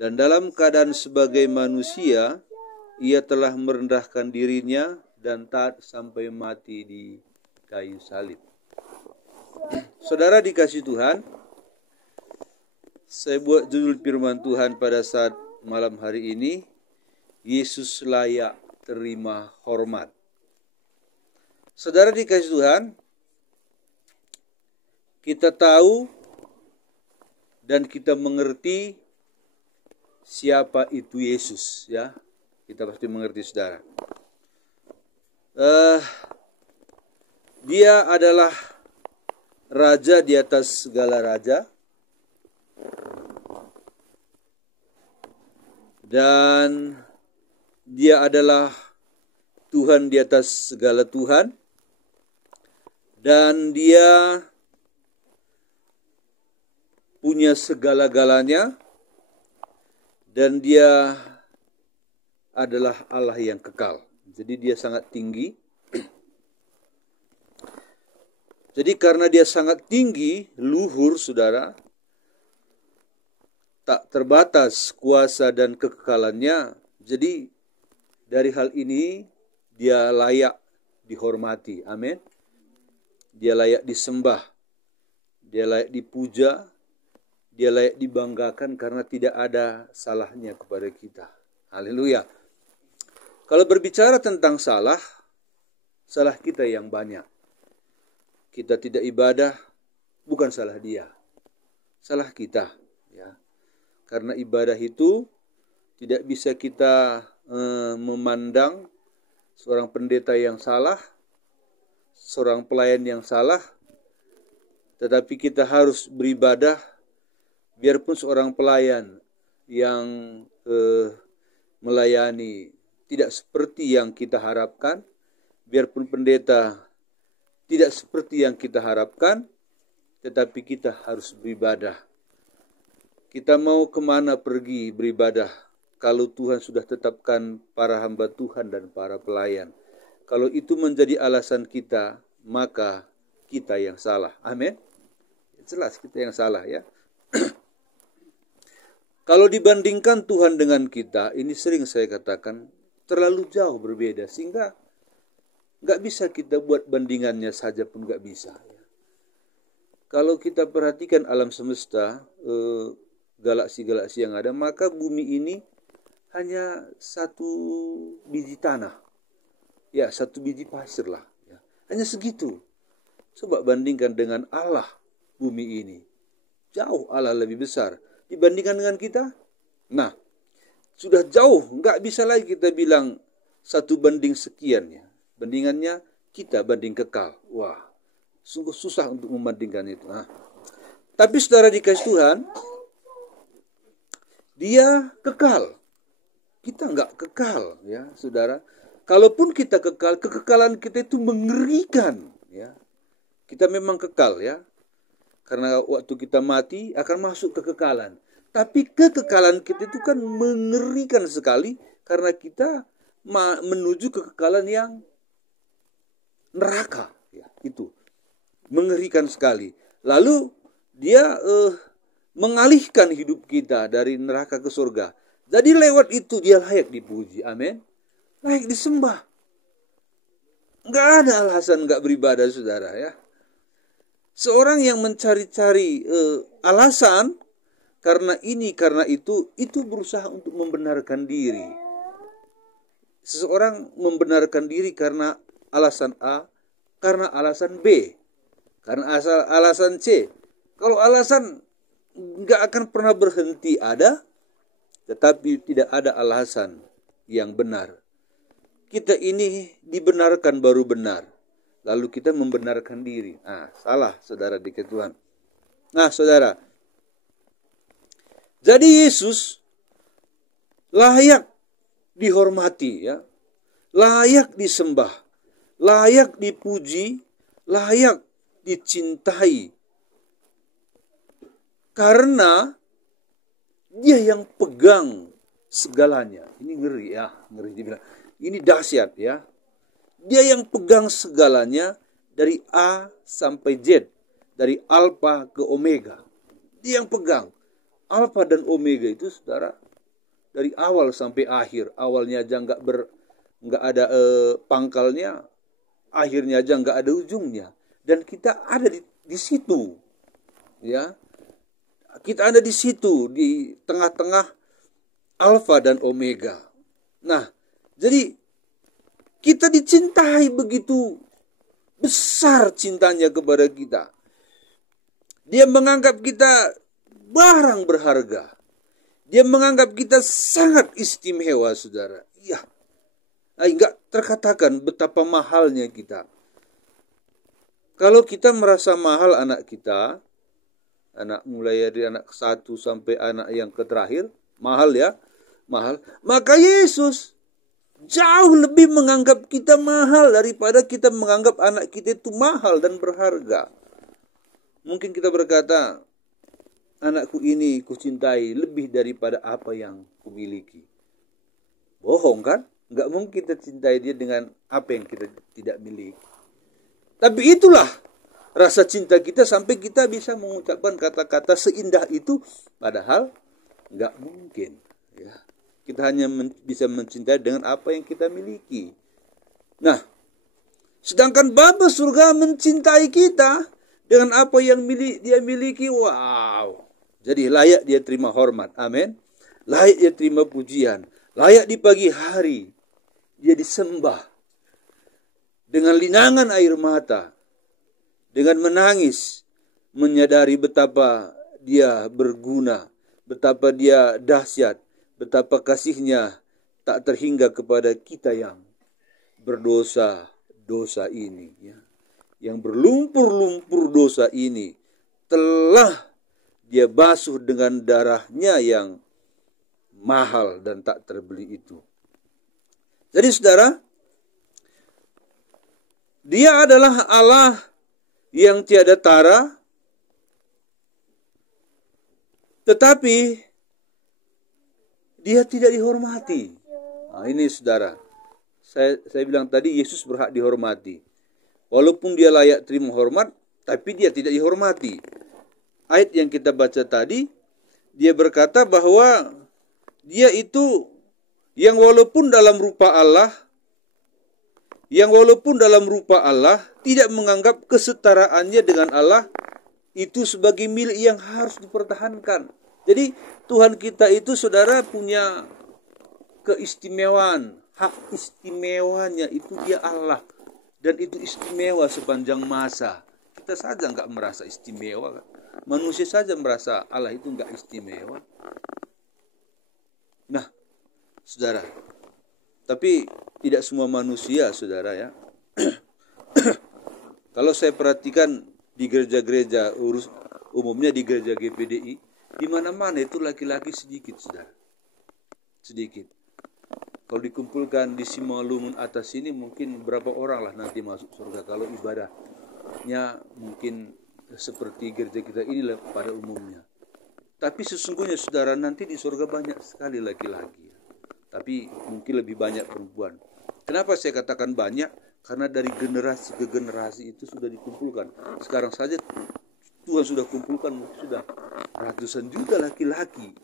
Dan dalam keadaan sebagai manusia, ia telah merendahkan dirinya dan taat sampai mati di kayu salib. Saudara dikasih Tuhan, saya buat judul firman Tuhan pada saat malam hari ini, Yesus layak terima hormat. Saudara dikasih Tuhan, kita tahu dan kita mengerti siapa itu Yesus, ya. Kita pasti mengerti, saudara. Dia adalah raja di atas segala raja, dan dia adalah Tuhan di atas segala Tuhan, dan dia punya segala-galanya, dan dia adalah Allah yang kekal. Jadi dia sangat tinggi. Jadi karena dia sangat tinggi, luhur, saudara, tak terbatas kuasa dan kekekalannya. Jadi dari hal ini dia layak dihormati. Amin. Dia layak disembah. Dia layak dipuja. Dia layak dibanggakan karena tidak ada salahnya kepada kita. Haleluya. Kalau berbicara tentang salah kita yang banyak. Kita tidak ibadah, bukan salah dia. Salah kita. Ya. Karena ibadah itu tidak bisa kita memandang seorang pendeta yang salah, seorang pelayan yang salah, tetapi kita harus beribadah. Biarpun seorang pelayan yang melayani tidak seperti yang kita harapkan, biarpun pendeta tidak seperti yang kita harapkan, tetapi kita harus beribadah. Kita mau kemana pergi beribadah kalau Tuhan sudah tetapkan para hamba Tuhan dan para pelayan? Kalau itu menjadi alasan kita, maka kita yang salah. Amin. Jelas kita yang salah, ya. Kalau dibandingkan Tuhan dengan kita, ini sering saya katakan, terlalu jauh berbeda. Sehingga nggak bisa kita buat bandingannya saja pun nggak bisa. Kalau kita perhatikan alam semesta, galaksi-galaksi yang ada, maka bumi ini hanya satu biji tanah. Ya, satu biji pasir lah. Ya. Hanya segitu. Coba bandingkan dengan Allah bumi ini. Jauh Allah lebih besar. Dibandingkan dengan kita, nah, sudah jauh, nggak bisa lagi kita bilang satu banding sekian, ya. Bandingannya kita banding kekal. Wah, sungguh susah untuk membandingkan itu. Nah, tapi saudara dikasih Tuhan, dia kekal. Kita nggak kekal, ya, saudara. Kalaupun kita kekal, kekekalan kita itu mengerikan, ya. Kita memang kekal, ya. Karena waktu kita mati akan masuk kekekalan. Tapi kekekalan kita itu kan mengerikan sekali. Karena kita menuju kekekalan yang neraka. Ya, itu mengerikan sekali. Lalu dia mengalihkan hidup kita dari neraka ke surga. Jadi lewat itu dia layak dipuji. Amin. Layak disembah. Nggak ada alasan nggak beribadah, saudara, ya. Seorang yang mencari-cari alasan karena ini, karena itu berusaha untuk membenarkan diri. Seseorang membenarkan diri karena alasan A, karena alasan B, karena alasan C. Kalau alasan nggak akan pernah berhenti ada, tetapi tidak ada alasan yang benar. Kita ini dibenarkan baru benar. Lalu kita membenarkan diri. Nah, salah, saudara dikasih Tuhan. Nah, saudara. Jadi Yesus layak dihormati, ya. Layak disembah. Layak dipuji. Layak dicintai. Karena dia yang pegang segalanya. Ini ngeri, ya. Ngeri dibilang. Ini dahsyat, ya. Dia yang pegang segalanya dari A sampai Z. Dari Alfa ke Omega. Dia yang pegang. Alfa dan Omega itu, saudara, dari awal sampai akhir. Awalnya aja nggak ada pangkalnya, akhirnya aja nggak ada ujungnya. Dan kita ada di situ, ya. Kita ada di situ, di tengah-tengah Alfa dan Omega. Nah, jadi kita dicintai begitu besar cintanya kepada kita. Dia menganggap kita barang berharga. Dia menganggap kita sangat istimewa, saudara. Iya, enggak terkatakan betapa mahalnya kita. Kalau kita merasa mahal anak kita, anak mulai dari anak 1 sampai anak yang terakhir, mahal ya, mahal. Maka Yesus jauh lebih menganggap kita mahal daripada kita menganggap anak kita itu mahal dan berharga. Mungkin kita berkata, anakku ini kucintai lebih daripada apa yang kumiliki. Bohong kan? Nggak mungkin kita cintai dia dengan apa yang kita tidak miliki. Tapi itulah rasa cinta kita sampai kita bisa mengucapkan kata-kata seindah itu, padahal nggak mungkin. Ya, kita hanya bisa mencintai dengan apa yang kita miliki. Nah, sedangkan Bapa surga mencintai kita dengan apa yang dia miliki. Wow, jadi layak dia terima hormat. Amin. Layak dia terima pujian. Layak di pagi hari dia disembah dengan linangan air mata, dengan menangis, menyadari betapa dia berguna, betapa dia dahsyat, betapa kasihnya tak terhingga kepada kita yang berdosa-dosa ini. Ya. Yang berlumpur-lumpur dosa ini telah dia basuh dengan darahnya yang mahal dan tak terbeli itu. Jadi saudara, dia adalah Allah yang tiada tara, tetapi dia tidak dihormati. Nah, ini saudara, saya bilang tadi Yesus berhak dihormati. Walaupun dia layak terima hormat, tapi dia tidak dihormati. Ayat yang kita baca tadi, dia berkata bahwa dia itu yang walaupun dalam rupa Allah, tidak menganggap kesetaraannya dengan Allah itu sebagai milik yang harus dipertahankan. Jadi Tuhan kita itu saudara punya keistimewaan, hak istimewanya itu dia Allah. Dan itu istimewa sepanjang masa. Kita saja nggak merasa istimewa. Manusia saja merasa Allah itu nggak istimewa. Nah, saudara, tapi tidak semua manusia, saudara ya. Kalau saya perhatikan di gereja-gereja umumnya di gereja GPDI, di mana-mana itu laki-laki sedikit, saudara. Sedikit. Kalau dikumpulkan di Simalungun atas ini mungkin berapa orang lah nanti masuk surga. Kalau ibadahnya mungkin seperti gereja kita inilah pada umumnya. Tapi sesungguhnya saudara nanti di surga banyak sekali laki-laki. Tapi mungkin lebih banyak perempuan. Kenapa saya katakan banyak? Karena dari generasi ke generasi itu sudah dikumpulkan. Sekarang saja Tuhan sudah kumpulkan sudah ratusan juta laki-laki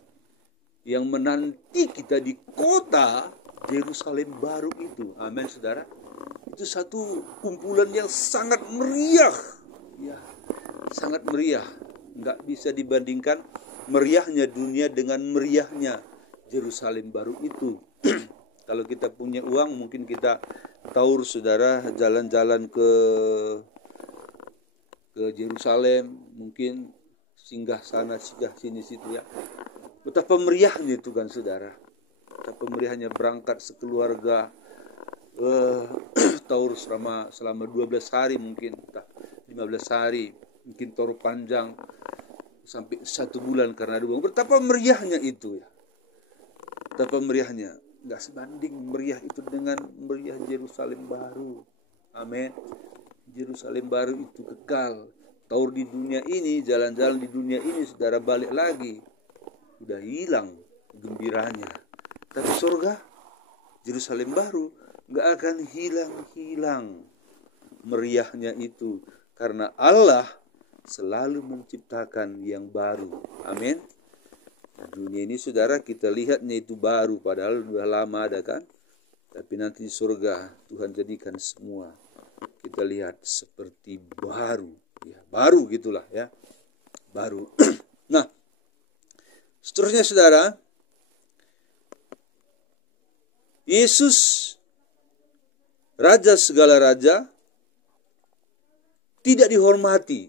yang menanti kita di kota Yerusalem baru itu. Amin, saudara. Itu satu kumpulan yang sangat meriah. Ya, sangat meriah. Nggak bisa dibandingkan meriahnya dunia dengan meriahnya Yerusalem baru itu. Kalau kita punya uang, mungkin kita tahu, saudara, jalan-jalan ke Yerusalem, mungkin singgah sana, singgah sini, situ ya. Betapa meriahnya itu kan, saudara. Betapa meriahnya berangkat sekeluarga, taur selama 12 hari mungkin, 15 hari, mungkin taur panjang sampai 1 bulan karena ada uang. Betapa meriahnya itu ya. Betapa meriahnya. Nggak sebanding meriah itu dengan meriah Yerusalem baru. Amin. Yerusalem baru itu kekal. Taur di dunia ini, jalan-jalan di dunia ini, saudara, balik lagi. Udah hilang gembiranya. Tapi surga, Yerusalem baru, nggak akan hilang-hilang meriahnya itu. Karena Allah selalu menciptakan yang baru. Amin. Dunia ini saudara kita lihatnya itu baru, padahal sudah lama ada kan. Tapi nanti di surga Tuhan jadikan semua kita lihat seperti baru. Ya, baru gitulah ya. Baru. Nah, seterusnya saudara, Yesus Raja segala raja tidak dihormati.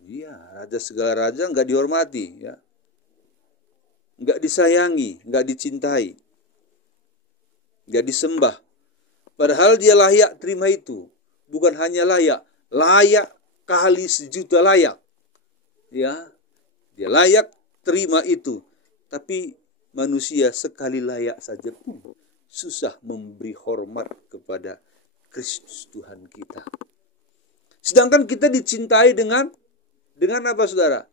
Iya, Raja segala raja enggak dihormati ya. Enggak disayangi, enggak dicintai, enggak disembah. Padahal dia layak terima itu. Bukan hanya layak, layak kali sejuta layak. Ya, dia layak terima itu. Tapi manusia sekali layak saja pun susah memberi hormat kepada Kristus Tuhan kita. Sedangkan kita dicintai dengan apa saudara?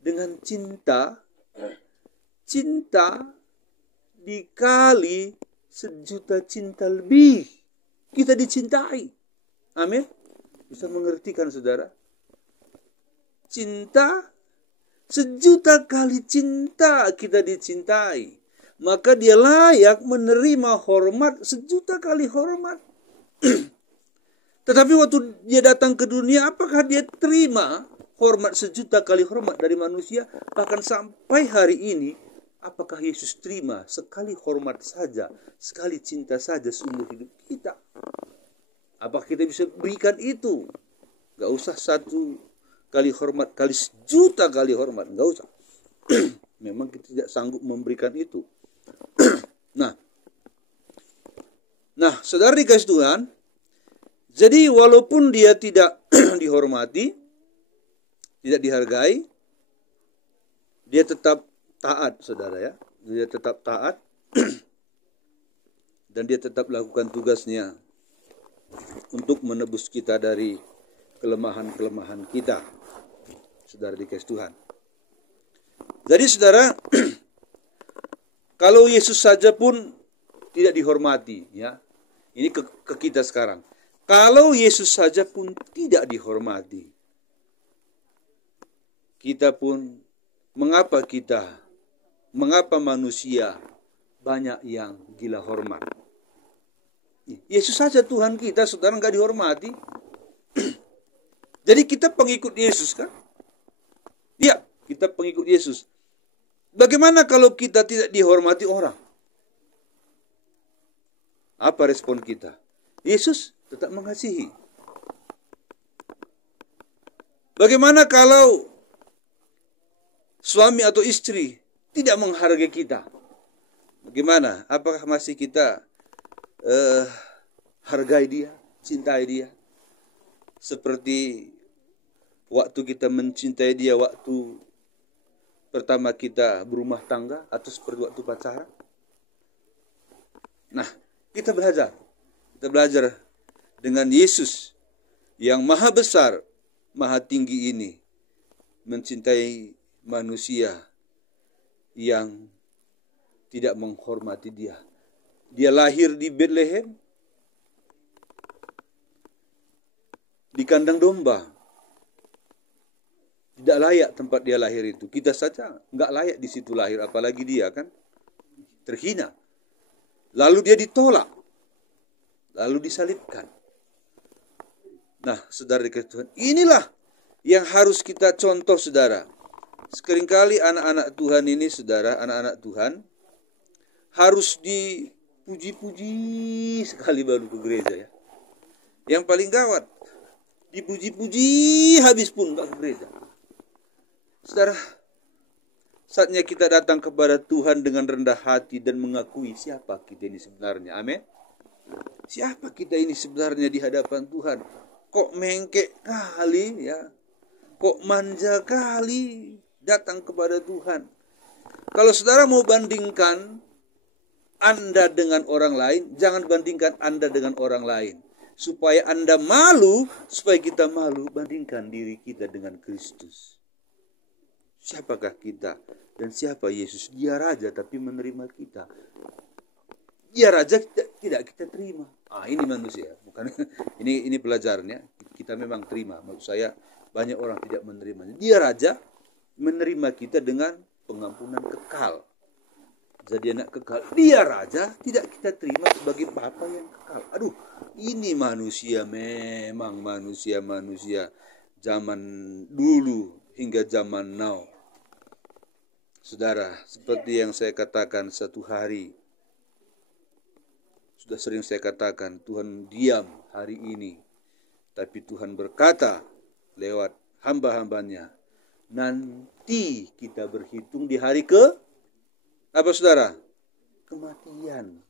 Dengan cinta dikali sejuta cinta lebih. Kita dicintai. Amin. Bisa mengerti kan saudara? Cinta, sejuta kali cinta kita dicintai. Maka dia layak menerima hormat, sejuta kali hormat. Tetapi waktu dia datang ke dunia, apakah dia terima hormat sejuta kali hormat dari manusia? Bahkan sampai hari ini, apakah Yesus terima sekali hormat saja, sekali cinta saja seumur hidup kita? Apakah kita bisa berikan itu? Gak usah satu kali hormat, kali sejuta kali hormat. Gak usah. Memang kita tidak sanggup memberikan itu. Nah, saudara dikasih Tuhan, jadi walaupun dia tidak dihormati, tidak dihargai, dia tetap taat, saudara ya. Dia tetap taat dan dia tetap lakukan tugasnya untuk menebus kita dari kelemahan-kelemahan kita. Saudara dikasih Tuhan. Jadi saudara, kalau Yesus saja pun tidak dihormati, ya. Ini ke kita sekarang. Kalau Yesus saja pun tidak dihormati, kita pun, mengapa manusia banyak yang gila hormat? Yesus saja Tuhan kita, saudara, nggak dihormati. Jadi kita pengikut Yesus kan? Ya, kita pengikut Yesus. Bagaimana kalau kita tidak dihormati orang? Apa respon kita? Yesus tetap mengasihi. Bagaimana kalau suami atau istri tidak menghargai kita? Bagaimana? Apakah masih kita hargai dia, cintai dia? Seperti waktu kita mencintai dia waktu pertama kita berumah tangga, atau seperti waktu pacaran? Nah, kita belajar dengan Yesus yang maha besar, maha tinggi ini, mencintai manusia yang tidak menghormati dia. Dia lahir di Bethlehem, di kandang domba. Tidak layak tempat dia lahir itu. Kita saja nggak layak di situ lahir, apalagi dia kan terhina. Lalu dia ditolak, lalu disalibkan. Nah, saudara dikasih Tuhan, inilah yang harus kita contoh, saudara. Seringkali anak-anak Tuhan ini, saudara, anak-anak Tuhan harus dipuji-puji sekali baru ke gereja ya. Yang paling gawat, dipuji-puji habis pun nggak ke gereja. Saudara, saatnya kita datang kepada Tuhan dengan rendah hati dan mengakui siapa kita ini sebenarnya. Amin. Siapa kita ini sebenarnya di hadapan Tuhan? Kok mengkek kali ya? Kok manja kali datang kepada Tuhan? Kalau saudara mau bandingkan Anda dengan orang lain, jangan bandingkan Anda dengan orang lain. Supaya Anda malu, supaya kita malu, bandingkan diri kita dengan Kristus. Siapakah kita dan siapa Yesus? Dia raja tapi menerima kita. Dia raja tidak kita terima. Ini manusia, bukan ini pelajarannya. Kita memang terima. Maksud saya banyak orang tidak menerimanya. Dia raja menerima kita dengan pengampunan kekal. Jadi anak kekal, dia raja, tidak kita terima sebagai bapa yang kekal. Aduh, ini manusia, memang manusia zaman dulu hingga zaman now. Saudara, seperti yang saya katakan satu hari, sudah sering saya katakan, Tuhan diam hari ini, tapi Tuhan berkata lewat hamba-hambanya, nanti kita berhitung di hari apa saudara? Kematian.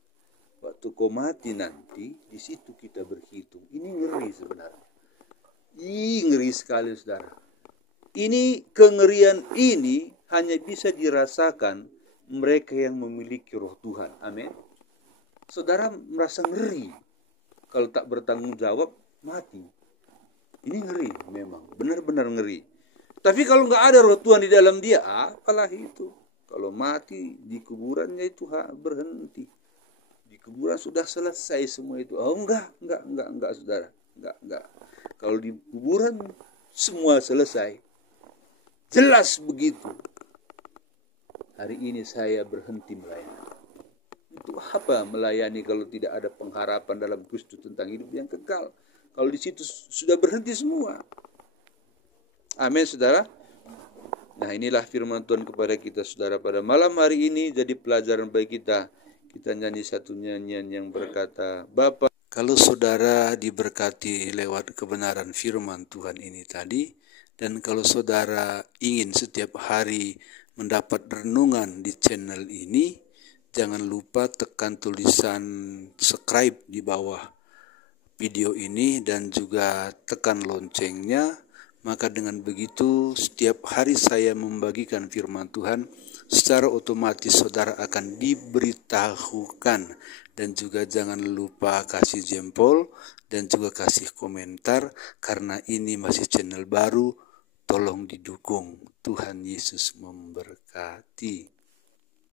Waktu kau mati nanti, di situ kita berhitung. Ini ngeri sebenarnya. Ngeri sekali saudara. Ini kengerian ini hanya bisa dirasakan mereka yang memiliki roh Tuhan. Amin. Saudara merasa ngeri. Kalau tak bertanggung jawab, mati. Ini ngeri memang. Benar-benar ngeri. Tapi kalau nggak ada roh Tuhan di dalam dia, apalah itu. Kalau mati di kuburannya itu berhenti. Di kuburan sudah selesai semua itu. Oh enggak saudara. Enggak. Kalau di kuburan semua selesai. Jelas begitu. Hari ini saya berhenti melayani. Untuk apa melayani kalau tidak ada pengharapan dalam Kristus tentang hidup yang kekal? Kalau di situ sudah berhenti semua. Amin saudara. Nah inilah firman Tuhan kepada kita saudara pada malam hari ini. Jadi pelajaran bagi kita. Kita nyanyi satu nyanyian yang berkata, Bapa. Kalau saudara diberkati lewat kebenaran firman Tuhan ini tadi. Dan kalau saudara ingin setiap hari mendapat renungan di channel ini. Jangan lupa tekan tulisan subscribe di bawah video ini. Dan juga tekan loncengnya. Maka dengan begitu setiap hari saya membagikan firman Tuhan, secara otomatis saudara akan diberitahukan. Dan juga jangan lupa kasih jempol dan juga kasih komentar, karena ini masih channel baru, tolong didukung. Tuhan Yesus memberkati.